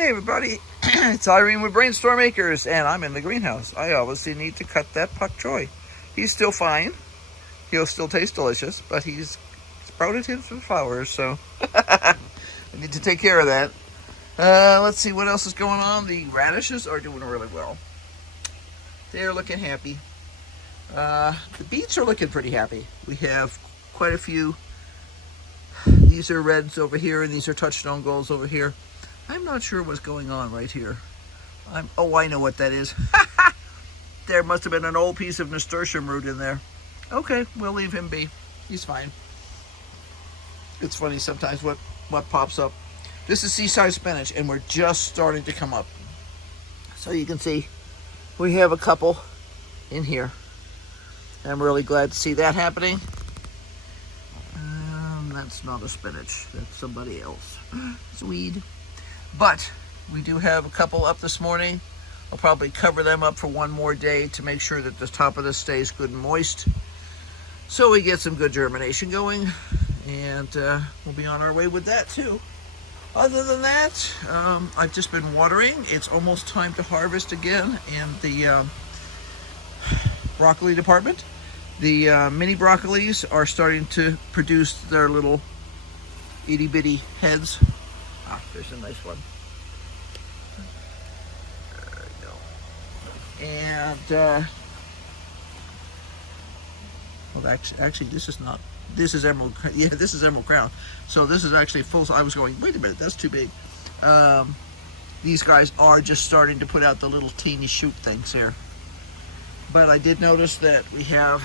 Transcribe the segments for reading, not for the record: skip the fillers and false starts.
Hey everybody, it's Irene with BrainStormAcres, and I'm in the greenhouse. I obviously need to cut that pak choi. He's still fine. He'll still taste delicious, but he's sprouted his flowers, so I need to take care of that. Let's see what else is going on. The radishes are doing really well. They're looking happy. The beets are looking pretty happy. We have quite a few. These are reds over here, and these are touchstone golds over here. I'm not sure what's going on right here. Oh, I know what that is. There must have been an old piece of nasturtium root in there. Okay, we'll leave him be. He's fine. It's funny sometimes what pops up. This is seaside spinach, and we're just starting to come up. So you can see we have a couple in here. I'm really glad to see that happening. That's not a spinach. That's somebody else. It's a weed. But we do have a couple up this morning. I'll probably cover them up for one more day to make sure that the top of this stays good and moist, so we get some good germination going, and we'll be on our way with that too. Other than that, I've just been watering. It's almost time to harvest again in the broccoli department. The mini broccolis are starting to produce their little itty bitty heads. Ah, there's a nice one. There we go. And well, actually, this is not. This is emerald. Yeah, this is emerald crown. So this is actually full. I was going, wait a minute, that's too big. These guys are just starting to put out the little teeny shoot things here. But I did notice that we have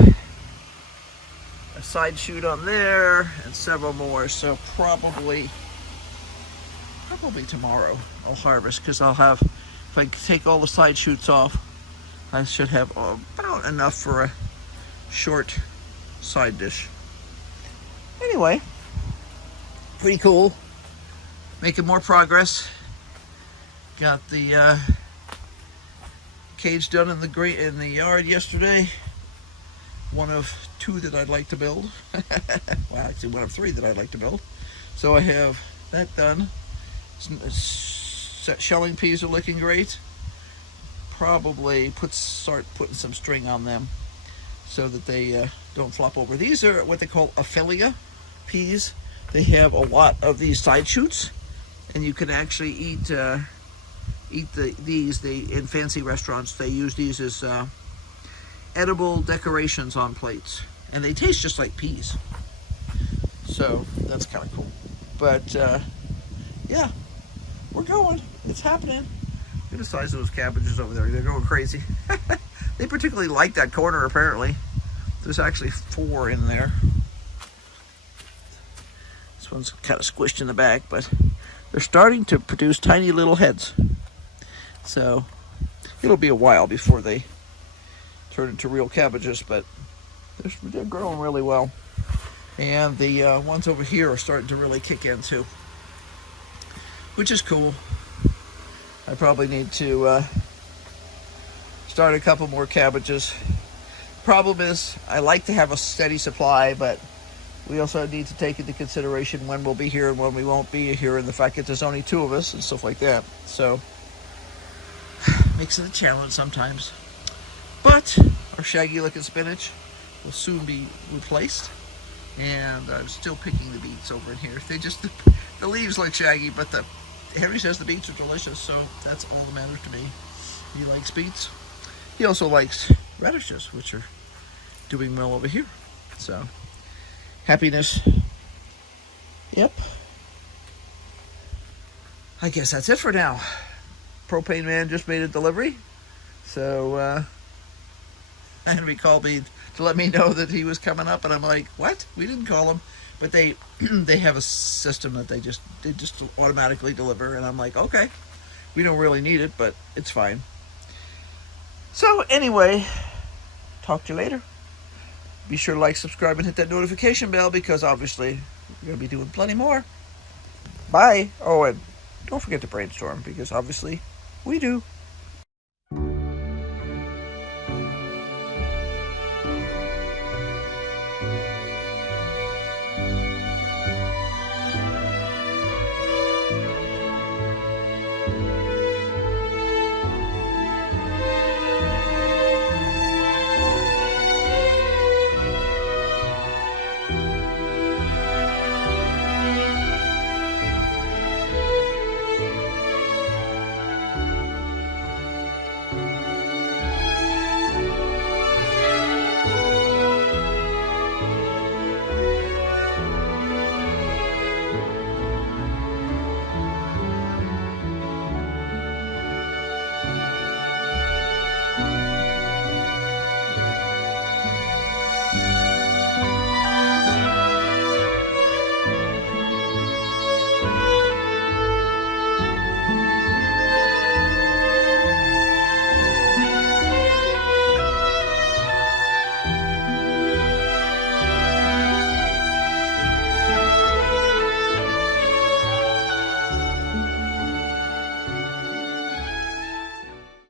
a side shoot on there and several more. So probably tomorrow I'll harvest, because I'll have, if I take all the side shoots off, I should have about enough for a short side dish. Anyway, pretty cool. Making more progress. Got the cage done in the yard yesterday. One of two that I'd like to build. Well, actually one of three that I'd like to build. So I have that done. Shelling peas are looking great. Probably start putting some string on them so that they don't flop over. These are what they call Ophelia peas. They have a lot of these side shoots, and you can actually eat these. In fancy restaurants, they use these as edible decorations on plates, and they taste just like peas. So that's kind of cool. But yeah, we're going. It's happening. Look at the size of those cabbages over there. They're going crazy. They particularly like that corner, apparently. There's actually 4 in there. This one's kind of squished in the back, but they're starting to produce tiny little heads. So it'll be a while before they turn into real cabbages, but they're growing really well. And the ones over here are starting to really kick in too, which is cool. I probably need to start a couple more cabbages. Problem is, I like to have a steady supply, but we also need to take into consideration when we'll be here and when we won't be here, and the fact that there's only 2 of us and stuff like that. So makes it a challenge sometimes. But our shaggy looking spinach will soon be replaced, and I'm still picking the beets over in here. The leaves look shaggy, but Henry says the beets are delicious, so that's all that matters to me. He likes beets. He also likes radishes, which are doing well over here. So happiness. Yep. I guess that's it for now. Propane man just made a delivery, so Henry called me to let me know that he was coming up, and I'm like, what? We didn't call him. But they have a system that they just automatically deliver, and I'm like, okay, we don't really need it, but it's fine. So anyway, talk to you later. Be sure to like, subscribe, and hit that notification bell, because obviously we're going to be doing plenty more. Bye. Oh, and don't forget to brainstorm, because obviously we do.